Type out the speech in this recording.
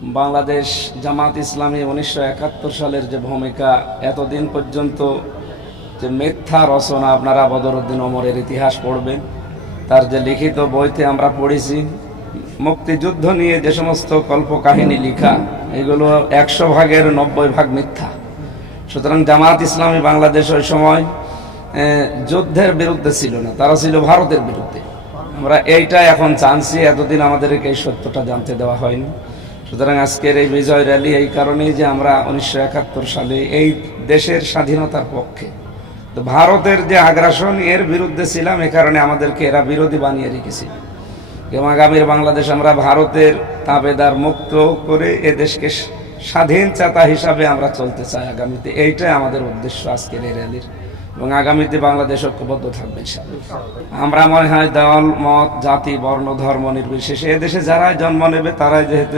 বাংলাদেশ জামাত ইসলামী 1971 সালের যে ভূমিকা, এতদিন পর্যন্ত যে মিথ্যা রচনা, আপনারা বদরুদ্দিন ওমরের ইতিহাস পড়বেন, তার যে লিখিত বইতে আমরা পড়েছি মুক্তিযুদ্ধ নিয়ে যে সমস্ত কল্পকাহিনী লিখা, এগুলো 100 ভাগের 90 ভাগ মিথ্যা। সুতরাং জামাত ইসলামী বাংলাদেশ ওই সময় যুদ্ধের বিরুদ্ধে ছিল না, তারা ছিল ভারতের বিরুদ্ধে। আমরা এইটা এখন জানছি, এতদিন আমাদেরকে এই সত্যটা জানতে দেওয়া হয়নি। সুতরাং আজকের এই বিজয় র্যালি এই কারণেই যে আমরা 1971 সালে এই দেশের স্বাধীনতার পক্ষে, তো ভারতের যে আগ্রাসন এর বিরুদ্ধে ছিলাম, এ কারণে আমাদেরকে এরা বিরোধী বানিয়ে রেখেছে। এবং আগামীর বাংলাদেশ আমরা ভারতের তাবেদার মুক্ত করে এ দেশকে স্বাধীন চেতা হিসাবে আমরা চলতে চাই আগামীতে। এইটাই আমাদের উদ্দেশ্য আজকের এই র্যালির। এবং আগামীতে বাংলাদেশ ঐক্যবদ্ধ থাকবে ইনশাআল্লাহ। আমরা মনে হয় দল, মত, জাতি, বর্ণ, ধর্ম নির্বিশেষে এদেশে যারাই জন্ম নেবে তারাই যেহেতু